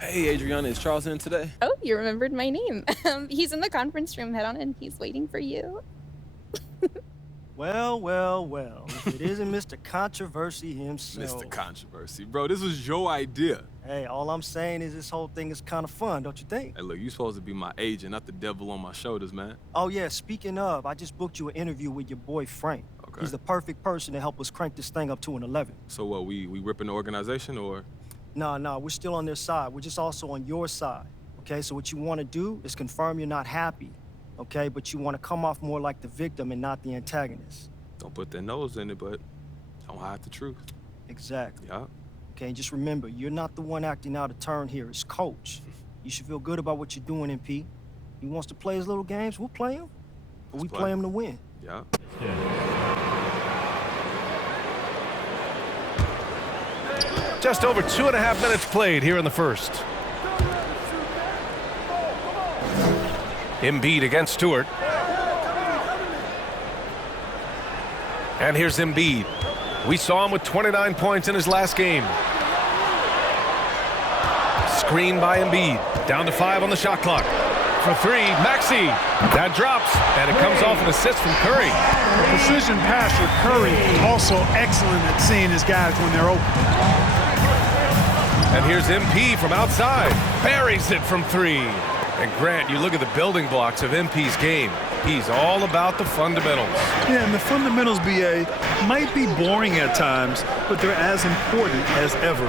Hey, Adriana, is Charles in today? Oh, you remembered my name. He's in the conference room. Head on in. He's waiting for you. Well, well, well. If it isn't Mr. Controversy himself. Mr. Controversy. Bro, this was your idea. Hey, all I'm saying is this whole thing is kind of fun, don't you think? Hey, look, you supposed to be my agent, not the devil on my shoulders, man. Oh, yeah, speaking of, I just booked you an interview with your boy Frank. Okay. He's the perfect person to help us crank this thing up to an 11. So what, we ripping the organization, or? Nah, we're still on their side. We're just also on your side, okay? So what you want to do is confirm you're not happy, okay? But you want to come off more like the victim and not the antagonist. Don't put their nose in it, but don't hide the truth. Exactly. Yeah. Okay, and just remember, you're not the one acting out a turn here. It's Coach. You should feel good about what you're doing, MP. He wants to play his little games, we'll play him. But we play him to win. Yeah. Just over 2.5 minutes played here in the first. Embiid against Stewart. And here's Embiid. We saw him with 29 points in his last game. Screen by Embiid. Down to 5 on the shot clock. For 3, Maxey. That drops, and it comes off an assist from Curry. The precision passer, Curry, also excellent at seeing his guys when they're open. And here's MP from outside. Buries it from 3. And Grant, you look at the building blocks of MP's game. He's all about the fundamentals. Yeah, and the fundamentals, BA, might be boring at times, but they're as important as ever.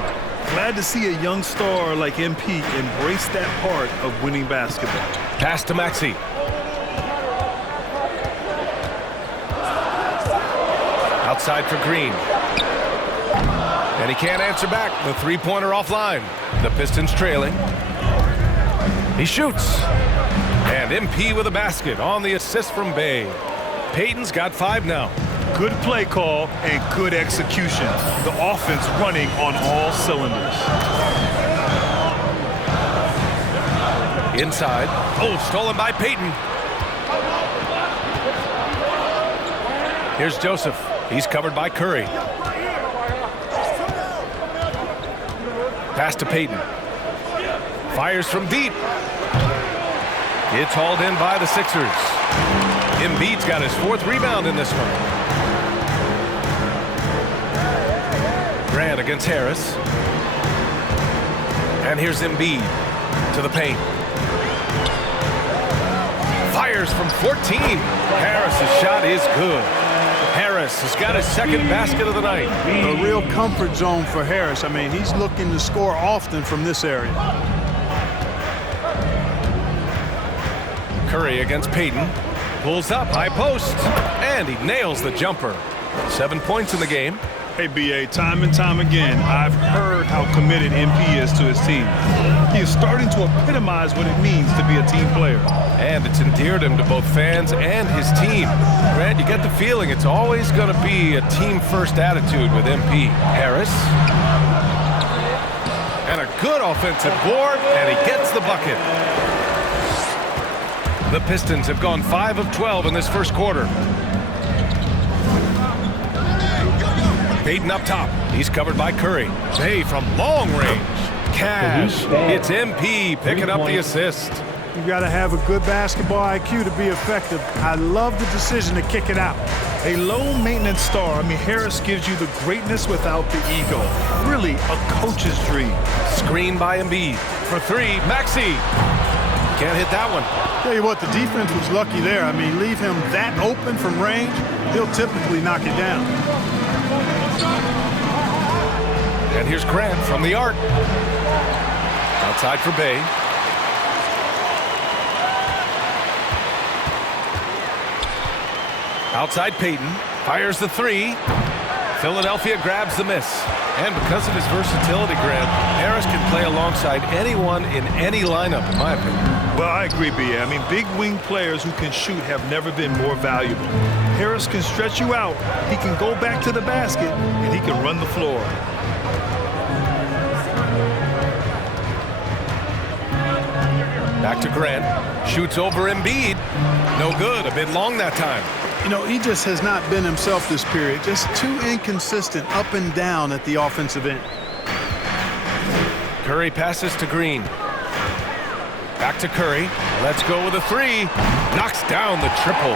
Glad to see a young star like MP embrace that part of winning basketball. Pass to Maxey. Outside for Green. And he can't answer back. The three-pointer offline. The Pistons trailing. He shoots. And MP with a basket on the assist from Bay. Payton's got 5 now. Good play call and good execution. The offense running on all cylinders. Inside. Oh, stolen by Payton. Here's Joseph. He's covered by Curry. Pass to Payton. Fires from deep. It's hauled in by the Sixers. Embiid's got his 4th rebound in this one. Grant against Harris. And here's Embiid to the paint. Fires from 14. Harris's shot is good. Harris has got his 2nd basket of the night. A real comfort zone for Harris. I mean, he's looking to score often from this area. Curry against Payton. Pulls up, high post. And he nails the jumper. 7 points in the game. Hey, BA, time and time again, I've heard how committed MP is to his team. He is starting to epitomize what it means to be a team player. And it's endeared him to both fans and his team. Grant, you get the feeling it's always going to be a team-first attitude with MP. Harris. And a good offensive board, and he gets the bucket. The Pistons have gone 5 of 12 in this first quarter. Payton up top. He's covered by Curry. Bay from long range. Cash. It's MP picking up the assist. You've got to have a good basketball IQ to be effective. I love the decision to kick it out. A low-maintenance star. I mean, Harris gives you the greatness without the ego. Really a coach's dream. Screen by Embiid. For 3, Maxey. Can't hit that one. Tell you what, the defense was lucky there. I mean, leave him that open from range, he'll typically knock it down. And here's Grant from the arc. Outside for Bay. Outside Payton. Fires the 3. Philadelphia grabs the miss. And because of his versatility, Grant, Harris can play alongside anyone in any lineup, in my opinion. Well, I agree, B.A. I mean, big wing players who can shoot have never been more valuable. Harris can stretch you out. He can go back to the basket, and he can run the floor. Back to Grant. Shoots over Embiid. No good. A bit long that time. You know, he just has not been himself this period. Just too inconsistent up and down at the offensive end. Curry passes to Green. Back to Curry. Let's go with a three. Knocks down the triple.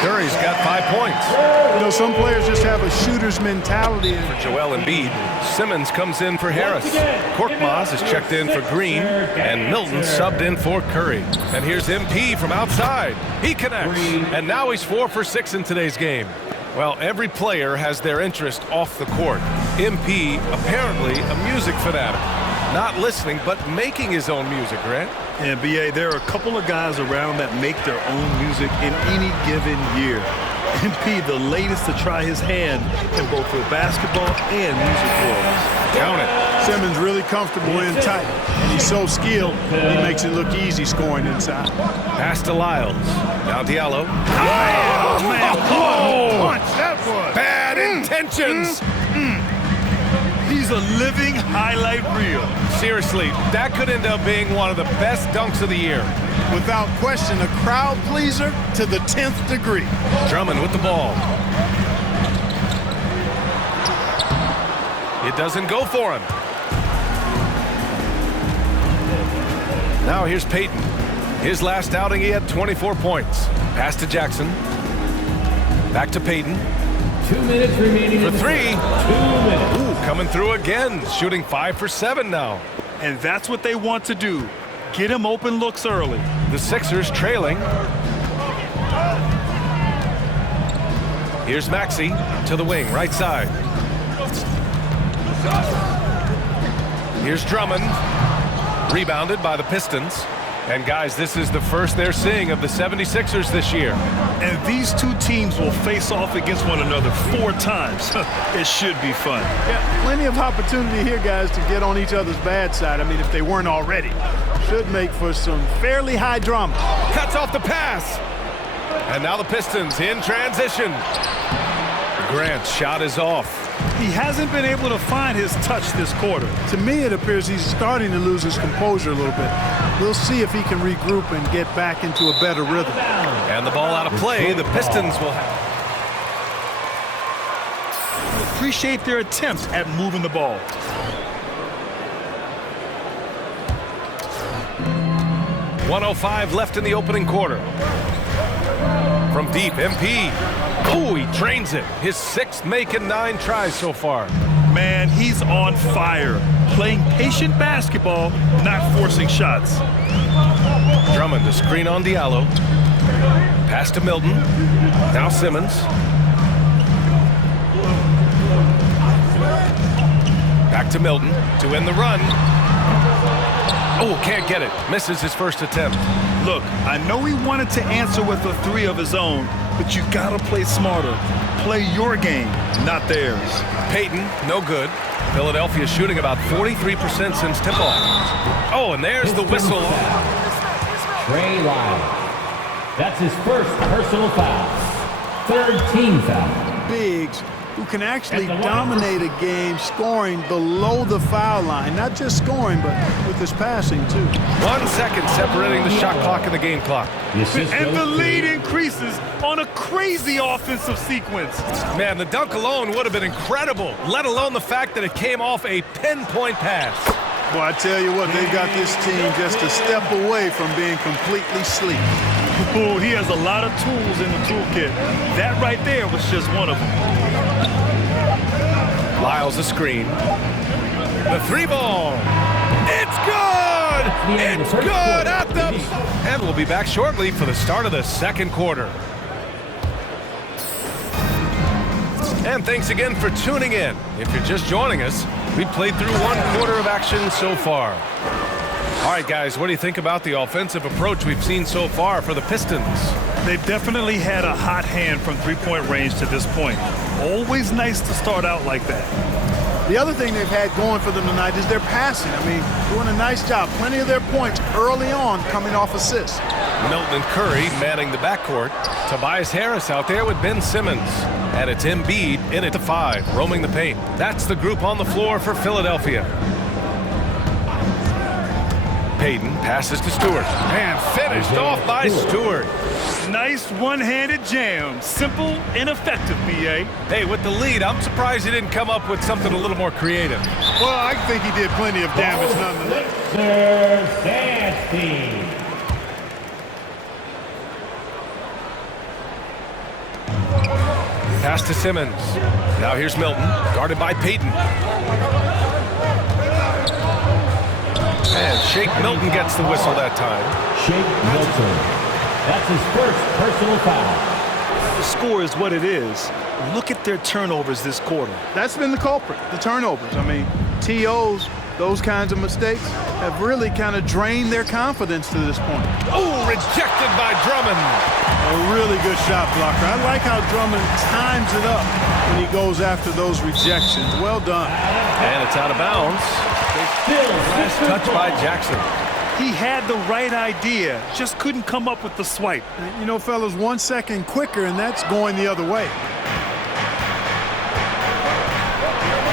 Curry's got 5 points. You know, some players just have a shooter's mentality. For Joel Embiid, Simmons comes in for Harris. Korkmaz is checked in for Green, and Milton subbed in for Curry. And here's MP from outside. He connects, and now he's 4 for 6 in today's game. Well, every player has their interest off the court. MP, apparently a music fanatic. Not listening, but making his own music, Grant. And BA, there are a couple of guys around that make their own music in any given year. MP, the latest to try his hand in both the basketball and music worlds. Count it. Simmons really comfortable in tight, and he's so skilled, he makes it look easy scoring inside. Pass to Lyles. Now Diallo. Oh, man, Oh! punch that was. Bad intentions. He's a living highlight reel. Seriously, that could end up being one of the best dunks of the year. Without question, a crowd pleaser to the 10th degree. Drummond with the ball. It doesn't go for him. Now here's Payton. His last outing, he had 24 points. Pass to Jackson. Back to Payton. 2 minutes remaining For in the three. 2 minutes. Ooh, coming through again. Shooting 5 for 7 now. And that's what they want to do. Get him open looks early. The Sixers trailing. Here's Maxey to the wing, right side. Here's Drummond. Rebounded by the Pistons. And guys, this is the first they're seeing of the 76ers this year. And these two teams will face off against one another 4 times. It should be fun. Yeah, plenty of opportunity here, guys, to get on each other's bad side. I mean, if they weren't already. Should make for some fairly high drama. Cuts off the pass. And now the Pistons in transition. Grant's shot is off. He hasn't been able to find his touch this quarter. To me, it appears he's starting to lose his composure a little bit. We'll see if he can regroup and get back into a better rhythm. And the ball out of play. The Pistons will have. Appreciate their attempt at moving the ball. .105 left in the opening quarter. From deep, MP. Oh, he drains it. His 6th make and 9 tries so far. Man, he's on fire. Playing patient basketball, not forcing shots. Drummond to screen on Diallo. Pass to Milton. Now Simmons. Back to Milton to end the run. Oh, can't get it. Misses his first attempt. Look, I know he wanted to answer with a 3 of his own, but you gotta play smarter. Play your game, not theirs. Payton, no good. Philadelphia shooting about 43% since tip-off. Oh, and there's the whistle. Trey Lyles. That's his first personal foul. 3rd team foul. Bigs who can actually dominate a game scoring below the foul line. Not just scoring, but with his passing, too. 1 second separating the shot clock and the game clock. And the lead increases on a crazy offensive sequence. Man, the dunk alone would have been incredible, let alone the fact that it came off a pinpoint pass. Boy, I tell you what, they've got this team just a step away from being completely sleep. Ooh, he has a lot of tools in the toolkit. That right there was just one of them. Lyles a screen. The 3 ball. It's good! It's good at the... And we'll be back shortly for the start of the 2nd quarter. And thanks again for tuning in. If you're just joining us, we played through 1 quarter of action so far. All right, guys, what do you think about the offensive approach we've seen so far for the Pistons? They've definitely had a hot hand from 3-point range to this point. Always nice to start out like that. The other thing they've had going for them tonight is their passing. I mean, doing a nice job. Plenty of their points early on coming off assists. Milton and Curry manning the backcourt. Tobias Harris out there with Ben Simmons. And it's Embiid in at the 5, roaming the paint. That's the group on the floor for Philadelphia. Payton passes to Stewart. And finished off by Stewart. Nice one-handed jam. Simple and effective, B.A. Hey, with the lead, I'm surprised he didn't come up with something a little more creative. Well, I think he did plenty of damage nonetheless. Pass to Simmons. Now here's Milton, guarded by Payton. And Shake Milton gets the whistle that time. Shake Milton. That's his first personal foul. The score is what it is. Look at their turnovers this quarter. That's been the culprit, the turnovers. I mean, TOs, those kinds of mistakes have really kind of drained their confidence to this point. Oh, rejected by Drummond. A really good shot blocker. I like how Drummond times it up when he goes after those rejections. Well done. And it's out of bounds. Last touch by Jackson. He had the right idea, just couldn't come up with the swipe. You know, fellas, 1 second quicker, and that's going the other way.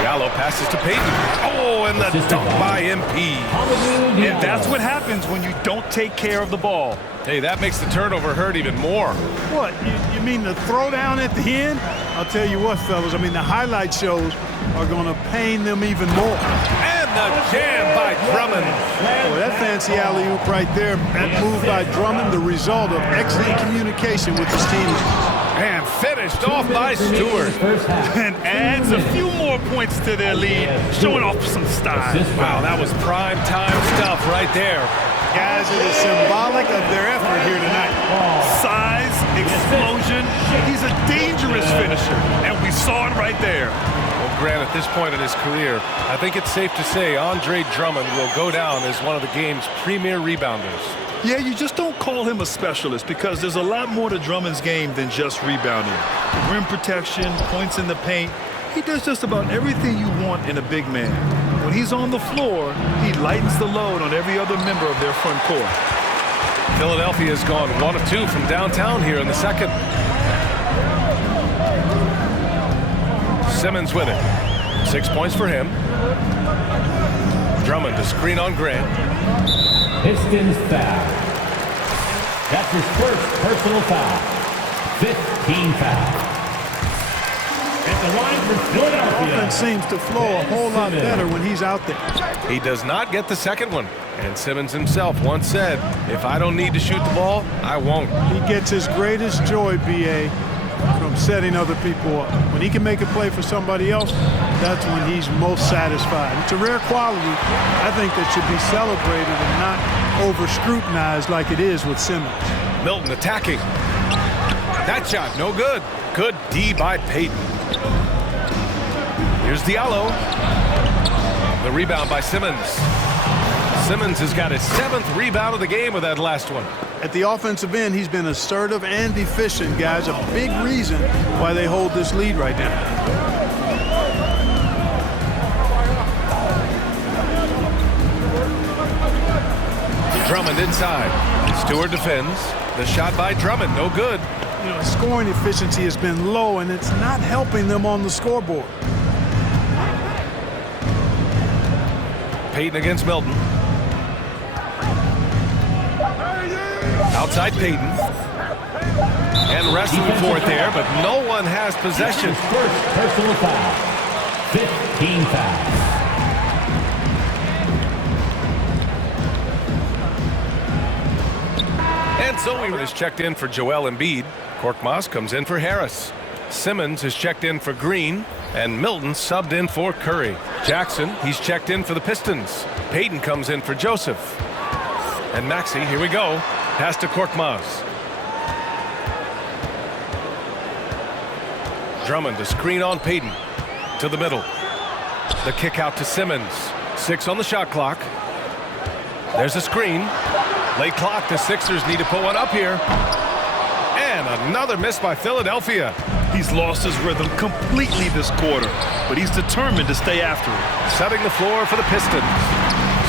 Gallo passes to Payton. Oh, and the dunk by MP. And that's what happens when you don't take care of the ball. Hey, that makes the turnover hurt even more. What, you mean the throwdown at the end? I'll tell you what, fellas, I mean, the highlight shows are going to pain them even more. And the jam by Drummond. Boy, that fancy alley-oop right there, that move by Drummond, the result of excellent communication with his teammates. And finished off by Stewart. And adds a few more points to their lead, showing off some style. Wow, that was prime time stuff right there. Guys, it is symbolic of their effort here tonight. Size, explosion. He's a dangerous finisher, and we saw it right there. Well, Grant, at this point in his career, I think it's safe to say Andre Drummond will go down as one of the game's premier rebounders. Yeah, you just don't call him a specialist because there's a lot more to Drummond's game than just rebounding. Rim protection, points in the paint. He does just about everything you want in a big man. When he's on the floor, he lightens the load on every other member of their front court. Philadelphia has gone 1 of 2 from downtown here in the second. Simmons with it. 6 points for him. Drummond to screen on Grant. Pistons foul. That's his first personal foul. 15 fouls. At the line for Philadelphia. Offense seems to flow a whole lot better when he's out there. He does not get the second one. And Simmons himself once said, if I don't need to shoot the ball, I won't. He gets his greatest joy, B.A., from setting other people up. When he can make a play for somebody else, that's when he's most satisfied. It's a rare quality, I think, that should be celebrated and not over-scrutinized like it is with Simmons. Milton attacking. That shot, no good. Good D by Payton. Here's Diallo. The rebound by Simmons. Simmons has got his 7th rebound of the game with that last one. At the offensive end, he's been assertive and efficient, guys. A big reason why they hold this lead right now. Drummond inside. Stewart defends. The shot by Drummond, no good. You know, scoring efficiency has been low, and it's not helping them on the scoreboard. Payton against Milton. Outside Payton. And wrestling for it there, but no one has possession. First personal foul. 15 fouls. And so he is checked in for Joel Embiid. Korkmaz comes in for Harris. Simmons is checked in for Green. And Milton subbed in for Curry. Jackson, he's checked in for the Pistons. Payton comes in for Joseph. And Maxey, here we go. Pass to Korkmaz. Drummond to screen on Payton. To the middle. The kick out to Simmons. 6 on the shot clock. There's a screen. Late clock. The Sixers need to put one up here. And another miss by Philadelphia. He's lost his rhythm completely this quarter, but he's determined to stay after it. Setting the floor for the Pistons.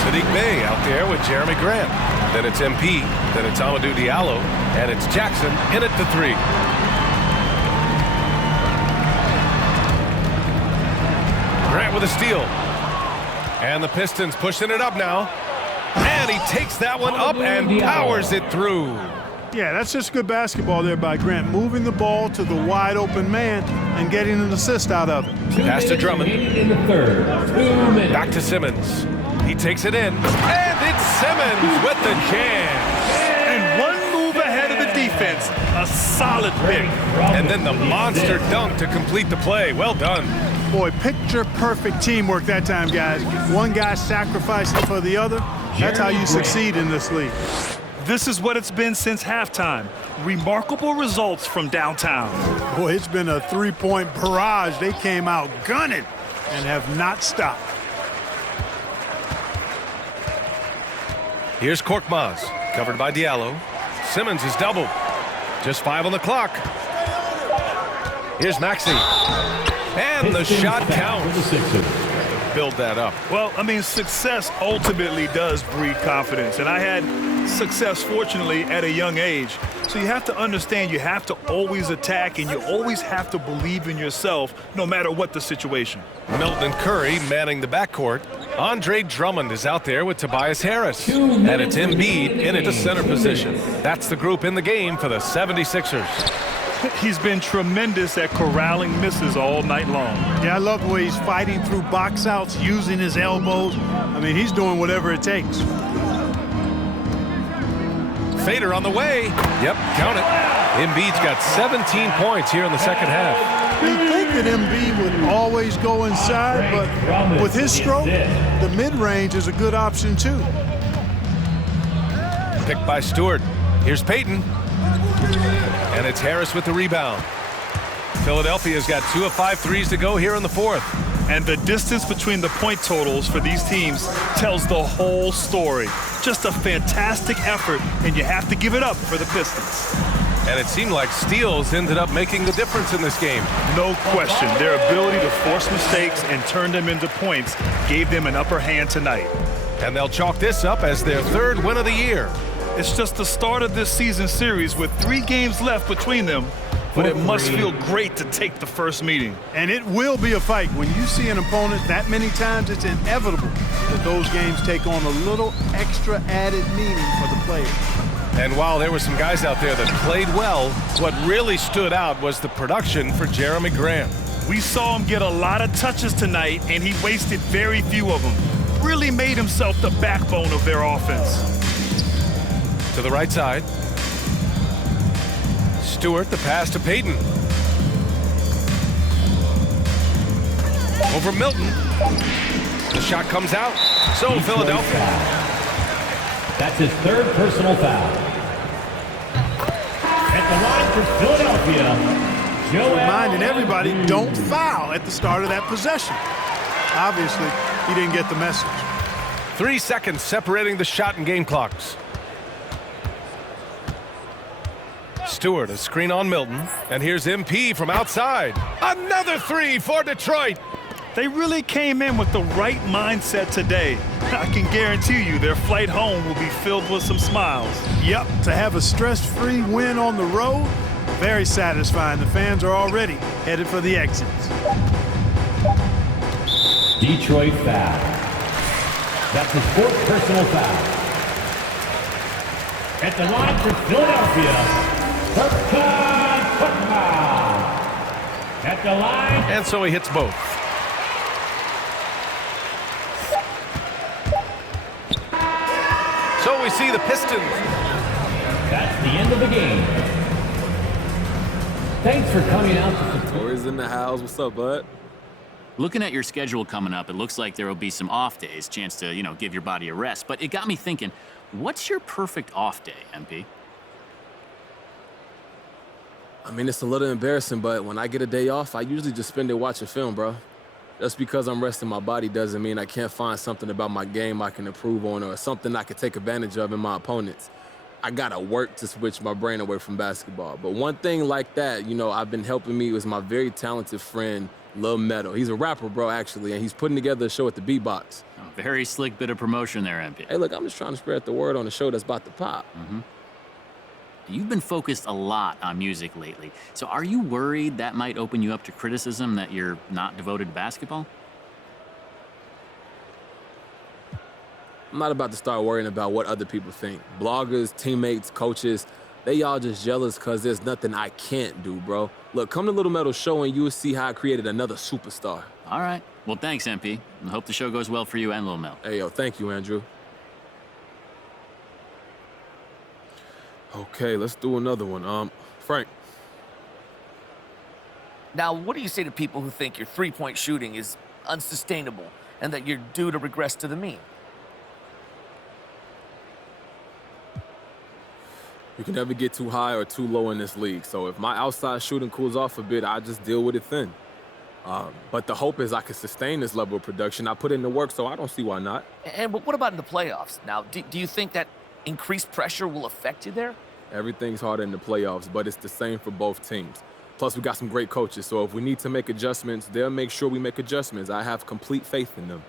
Sadiq Bey out there with Jeremy Grant. Then it's MP. Then it's Amadou Diallo. And it's Jackson in at the 3. Grant with a steal. And the Pistons pushing it up now. And And he takes that one up and powers it through. Yeah, that's just good basketball there by Grant, moving the ball to the wide open man and getting an assist out of it. Pass to Drummond. In the third. 2 minutes. Back to Simmons. He takes it in, and it's Simmons with the jam. And one move ahead of the defense. A solid pick. And then the monster dunk to complete the play. Well done. Boy, picture-perfect teamwork that time, guys. One guy sacrificing for the other. That's how you succeed in this league. This is what it's been since halftime. Remarkable results from downtown. Boy, it's been a three-point barrage. They came out gunning and have not stopped. Here's Korkmaz, covered by Diallo. Simmons is doubled. Just 5 on the clock. Here's Maxey. And the shot counts. Build that up. Well, I mean, success ultimately does breed confidence. And I had success, fortunately, at a young age. So you have to understand you have to always attack and you always have to believe in yourself no matter what the situation. Milton and Curry manning the backcourt. Andre Drummond is out there with Tobias Harris. And it's Embiid in at the center position. That's the group in the game for the 76ers. He's been tremendous at corralling misses all night long. Yeah, I love the way he's fighting through box outs, using his elbows. I mean, he's doing whatever it takes. Fader on the way. Yep, count it. Embiid's got 17 points here in the second half. You'd think that Embiid would always go inside, but with his stroke, the mid-range is a good option too. Picked by Stewart. Here's Payton. And it's Harris with the rebound. Philadelphia's got 2 of 5 threes to go here in the fourth. And the distance between the point totals for these teams tells the whole story. Just a fantastic effort, and you have to give it up for the Pistons. And it seemed like steals ended up making the difference in this game. No question. Their ability to force mistakes and turn them into points gave them an upper hand tonight. And they'll chalk this up as their 3rd win of the year. It's just the start of this season series with 3 games left between them, but it must feel great to take the first meeting. And it will be a fight. When you see an opponent that many times, it's inevitable that those games take on a little extra added meaning for the players. And while there were some guys out there that played well, what really stood out was the production for Jeremy Grant. We saw him get a lot of touches tonight, and he wasted very few of them. Really made himself the backbone of their offense. To the right side. Stewart, the pass to Payton. Over Milton. The shot comes out. So Philadelphia. That's his 3rd personal foul. At the line for Philadelphia, Joel. Reminding everybody, don't foul at the start of that possession. Obviously, he didn't get the message. 3 seconds separating the shot and game clocks. Stewart, a screen on Milton, and here's MP from outside. Another 3 for Detroit. They really came in with the right mindset today. I can guarantee you their flight home will be filled with some smiles. Yep, to have a stress-free win on the road, very satisfying. The fans are already headed for the exits. Detroit foul. That's his 4th personal foul. At the line for Philadelphia, at the line. And so he hits both. So we see the Pistons. That's the end of the game. Thanks for coming out to support. Corey's in the house. What's up, bud? Looking at your schedule coming up, it looks like there will be some off days, chance to, give your body a rest. But it got me thinking, what's your perfect off day, MP? I mean, it's a little embarrassing, but when I get a day off, I usually just spend it watching film, bro. Just because I'm resting my body doesn't mean I can't find something about my game I can improve on or something I can take advantage of in my opponents. I gotta work to switch my brain away from basketball. But one thing like that, I've been helping me was my very talented friend, Lil Meadow. He's a rapper, bro, actually, and he's putting together a show at the Beatbox. Oh, very slick bit of promotion there, MP. Hey, look, I'm just trying to spread the word on a show that's about to pop. Mm-hmm. You've been focused a lot on music lately. So are you worried that might open you up to criticism that you're not devoted to basketball? I'm not about to start worrying about what other people think. Bloggers, teammates, coaches, they all just jealous because there's nothing I can't do, bro. Look, come to Little Metal Show and you'll see how I created another superstar. All right. Well, thanks, MP. I hope the show goes well for you and Lil Mel. Hey, yo, thank you, Andrew. Okay, let's do another one. Frank. Now, what do you say to people who think your three-point shooting is unsustainable and that you're due to regress to the mean? You can never get too high or too low in this league. So if my outside shooting cools off a bit, I just deal with it then. But the hope is I can sustain this level of production. I put in the work, so I don't see why not. And what about in the playoffs? Now, do you think that increased pressure will affect you there? Everything's harder in the playoffs, but it's the same for both teams. Plus, we got some great coaches, so if we need to make adjustments, they'll make sure we make adjustments. I have complete faith in them.